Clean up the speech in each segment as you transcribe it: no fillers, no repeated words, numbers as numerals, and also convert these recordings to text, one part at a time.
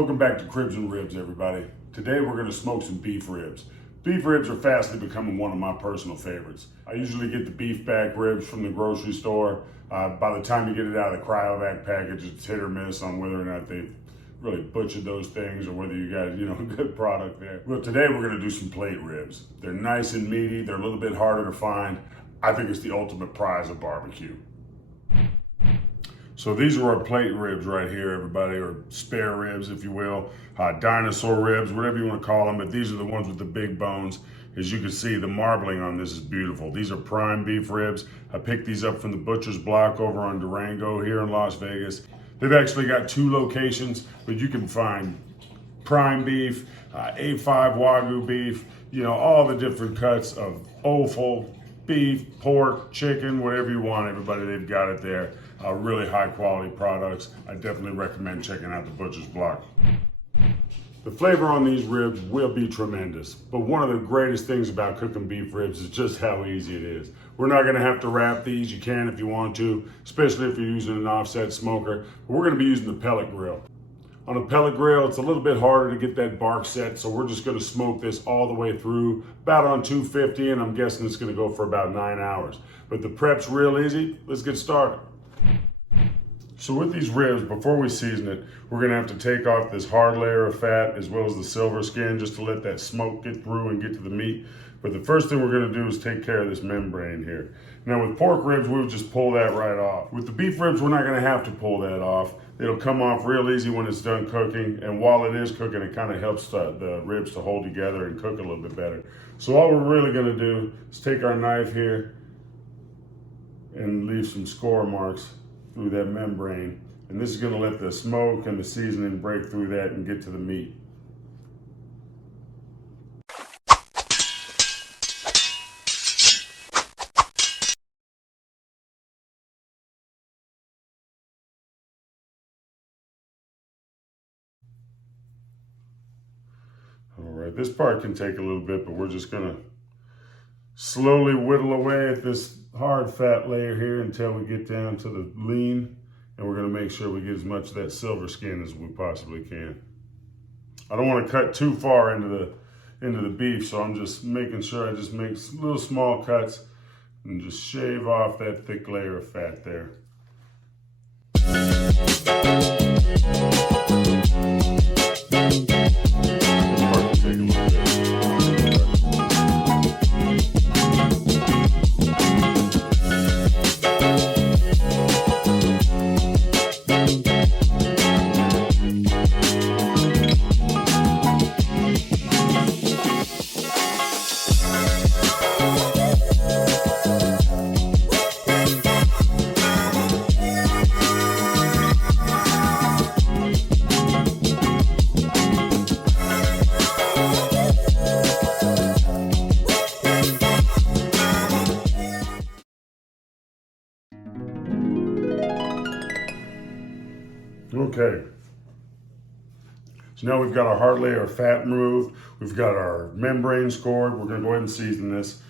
Welcome back to Cribs and Ribs, everybody. Today we're going to smoke some beef ribs. Beef ribs are fastly becoming one of my personal favorites. I usually get the beef back ribs from the grocery store. By the time you get it out of the cryovac package, it's hit or miss on whether or not they've really butchered those things or whether you got, a good product there. Well, today we're going to do some plate ribs. They're nice and meaty. They're a little bit harder to find. I think it's the ultimate prize of barbecue. So these are our plate ribs right here, everybody, or spare ribs, if you will. Dinosaur ribs, whatever you want to call them, but these are the ones with the big bones. As you can see, the marbling on this is beautiful. These are prime beef ribs. I picked these up from the butcher's block over on Durango here in Las Vegas. They've actually got 2 locations, but you can find prime beef, A5 Wagyu beef, all the different cuts of offal, beef, pork, chicken, whatever you want, everybody, they've got it there. Really high quality products. I definitely recommend checking out the butcher's block. The flavor on these ribs will be tremendous, but one of the greatest things about cooking beef ribs is just how easy it is. We're not gonna have to wrap these. You can if you want to, especially if you're using an offset smoker. But we're gonna be using the pellet grill. On a pellet grill, it's a little bit harder to get that bark set, so we're just gonna smoke this all the way through, about on 250, and I'm guessing it's gonna go for about 9 hours. But the prep's real easy. Let's get started. So with these ribs, before we season it, we're gonna have to take off this hard layer of fat as well as the silver skin just to let that smoke get through and get to the meat. But the first thing we're gonna do is take care of this membrane here. Now with pork ribs, we'll just pull that right off. With the beef ribs, we're not gonna have to pull that off. It'll come off real easy when it's done cooking, and while it is cooking, it kind of helps the ribs to hold together and cook a little bit better. So all we're really gonna do is take our knife here and leave some score marks through that membrane. And this is gonna let the smoke and the seasoning break through that and get to the meat. All right, this part can take a little bit, but we're just gonna slowly whittle away at this hard fat layer here until we get down to the lean, and we're gonna make sure we get as much of that silver skin as we possibly can. I don't wanna cut too far into the beef, so I'm just making sure I just make little small cuts and just shave off that thick layer of fat there. Okay, so now we've got our hard layer of fat removed. We've got our membrane scored. We're gonna go ahead and season this.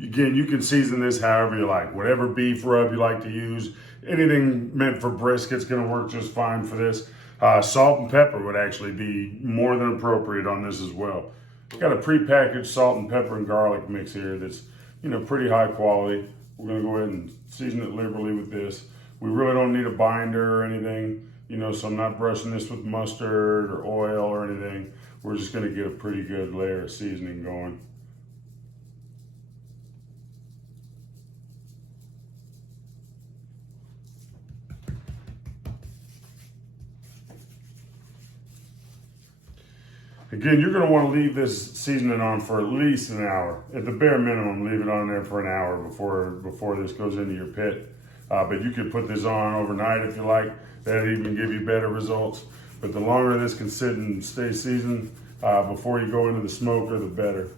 Again, you can season this however you like. Whatever beef rub you like to use. Anything meant for brisket's gonna work just fine for this. Salt and pepper would actually be more than appropriate on this as well. Got a prepackaged salt and pepper and garlic mix here that's pretty high quality. We're gonna go ahead and season it liberally with this. We really don't need a binder or anything. So I'm not brushing this with mustard or oil or anything. We're just gonna get a pretty good layer of seasoning going. Again, you're gonna wanna leave this seasoning on for at least an hour. At the bare minimum, leave it on there for an hour before this goes into your pit. But you could put this on overnight if you like. That'd even give you better results. But the longer this can sit and stay seasoned before you go into the smoker, the better.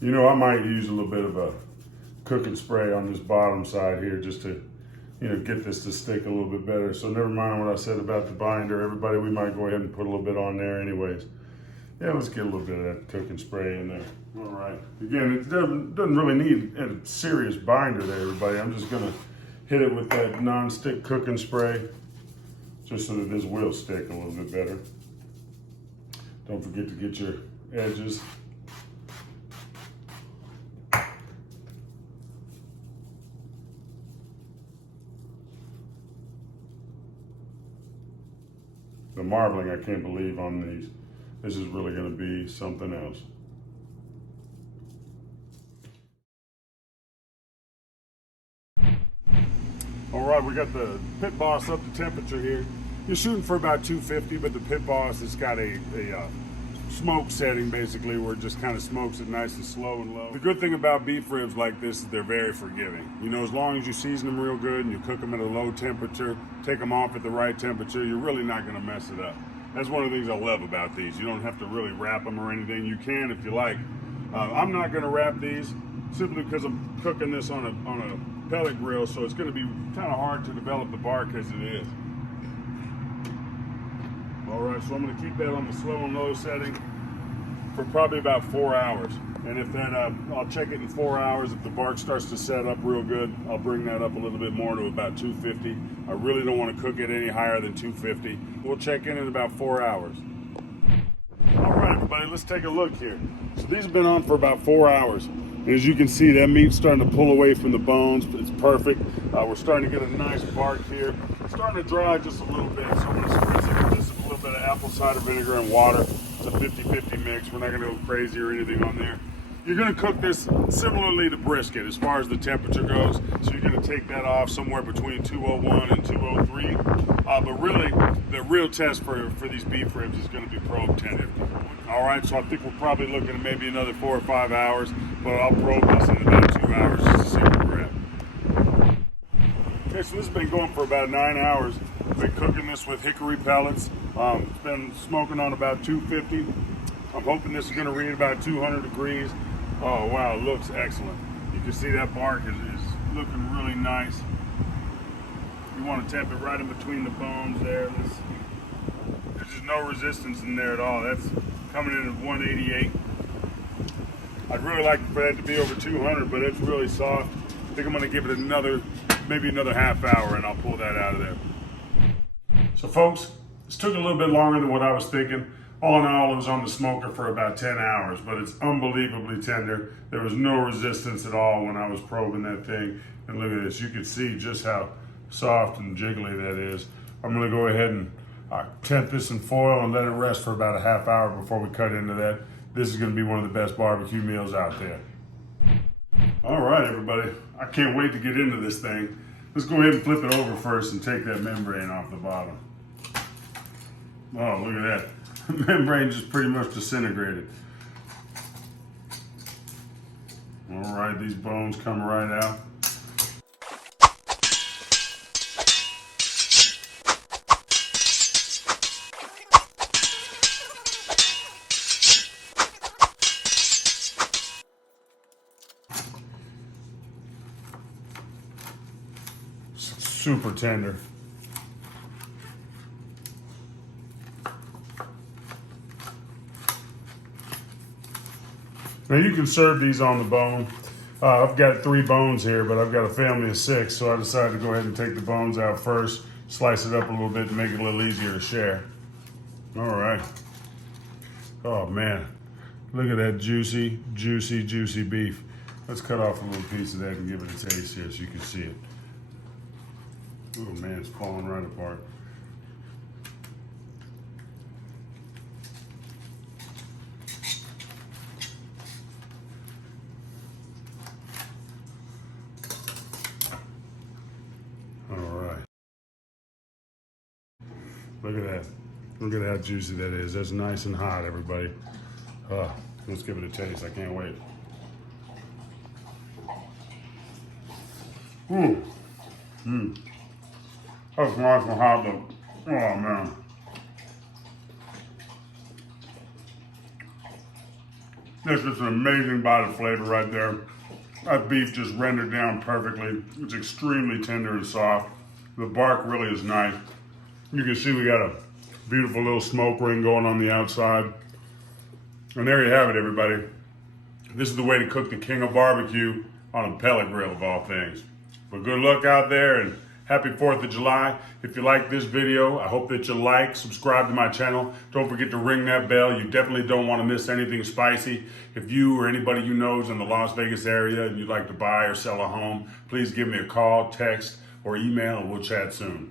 I might use a little bit of a cooking spray on this bottom side here just to, get this to stick a little bit better. So never mind what I said about the binder. Everybody, we might go ahead and put a little bit on there anyways. Yeah, let's get a little bit of that cooking spray in there. All right. Again, it doesn't really need a serious binder there, everybody. I'm just gonna hit it with that non-stick cooking spray just so that this will stick a little bit better. Don't forget to get your edges. The marbling, I can't believe on these. This is really going to be something else. All right, we got the pit boss up to temperature here. You're shooting for about 250, but the pit boss has got a smoke setting basically where it just kind of smokes it nice and slow and low. The good thing about beef ribs like this is they're very forgiving. You know, as long as you season them real good and you cook them at a low temperature, take them off at the right temperature, you're really not going to mess it up. That's one of the things I love about these. You don't have to really wrap them or anything. You can if you like. I'm not going to wrap these simply because I'm cooking this on a pellet grill, so it's going to be kind of hard to develop the bark as it is. All right, so I'm going to keep that on the slow and low setting for probably about 4 hours. And if that, I'll check it in 4 hours. If the bark starts to set up real good, I'll bring that up a little bit more to about 250. I really don't want to cook it any higher than 250. We'll check in about 4 hours. All right, everybody, let's take a look here. So these have been on for about 4 hours. And as you can see, that meat's starting to pull away from the bones. It's perfect. We're starting to get a nice bark here. It's starting to dry just a little bit, so I'm going to spritz it with just a little bit of apple cider vinegar and water. It's a 50-50 mix. We're not going to go crazy or anything on there. You're going to cook this similarly to brisket as far as the temperature goes. So you're going to take that off somewhere between 201 and 203. But really, the real test for these beef ribs is going to be probe tender. All right, so I think we're probably looking at maybe another 4 or 5 hours, but I'll probe this in about 2 hours just to see where we're at. Okay, so this has been going for about 9 hours. I've been cooking this with hickory pellets. It's been smoking on about 250. I'm hoping this is going to read about 200 degrees. Oh, wow, it looks excellent. You can see that bark is looking really nice. You want to tap it right in between the bones there. There's just no resistance in there at all. That's coming in at 188. I'd really like for that to be over 200, but it's really soft. I think I'm going to give it maybe another half hour, and I'll pull that out of there. So folks, this took a little bit longer than what I was thinking. All in all, it was on the smoker for about 10 hours, but it's unbelievably tender. There was no resistance at all when I was probing that thing. And look at this, you can see just how soft and jiggly that is. I'm gonna go ahead and tent this in foil and let it rest for about a half hour before we cut into that. This is gonna be one of the best barbecue meals out there. All right, everybody, I can't wait to get into this thing. Let's go ahead and flip it over first and take that membrane off the bottom. Oh, look at that. The membrane just pretty much disintegrated. All right, these bones come right out. Super tender. Now you can serve these on the bone. I've got 3 bones here, but I've got a family of 6, so I decided to go ahead and take the bones out first, slice it up a little bit to make it a little easier to share. All right. Oh man, look at that juicy, juicy, juicy beef. Let's cut off a little piece of that and give it a taste here so you can see it. Oh man, it's falling right apart. Look at that. Look at how juicy that is. That's nice and hot, everybody. Let's give it a taste. I can't wait. That's nice and hot, though. Oh, man. This is an amazing bite of flavor right there. That beef just rendered down perfectly. It's extremely tender and soft. The bark really is nice. You can see we got a beautiful little smoke ring going on the outside. And there you have it, everybody. This is the way to cook the King of BBQ on a pellet grill of all things. But good luck out there and Happy 4th of July. If you like this video, I hope that you like, subscribe to my channel. Don't forget to ring that bell. You definitely don't want to miss anything spicy. If you or anybody you know is in the Las Vegas area and you'd like to buy or sell a home, please give me a call, text, or email, and we'll chat soon.